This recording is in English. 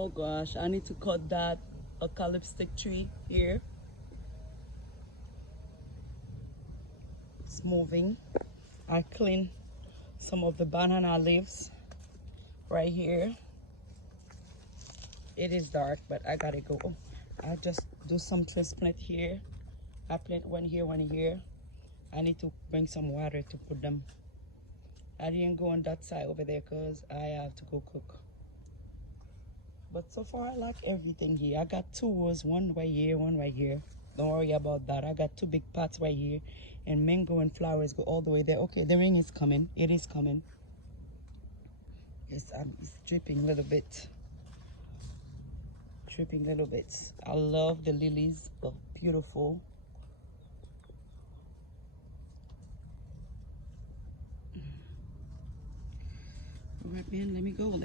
Oh gosh, I need to cut that eucalyptus tree here. It's moving. I clean some of the banana leaves right here. It is dark, but I gotta go. I just do some transplant here. I plant one here, one here. I need to bring some water to put them. I didn't go on that side over there because I have to go cook. But so far I like everything here. I got two rows, one right here, one right here. Don't worry about that. I got two big pots right here, and mango and flowers go all the way there. Okay, the rain is coming. It is coming. Yes, it's dripping a little bit. Dripping a little bit. I love the lilies. Oh, beautiful. All right, man, let me go.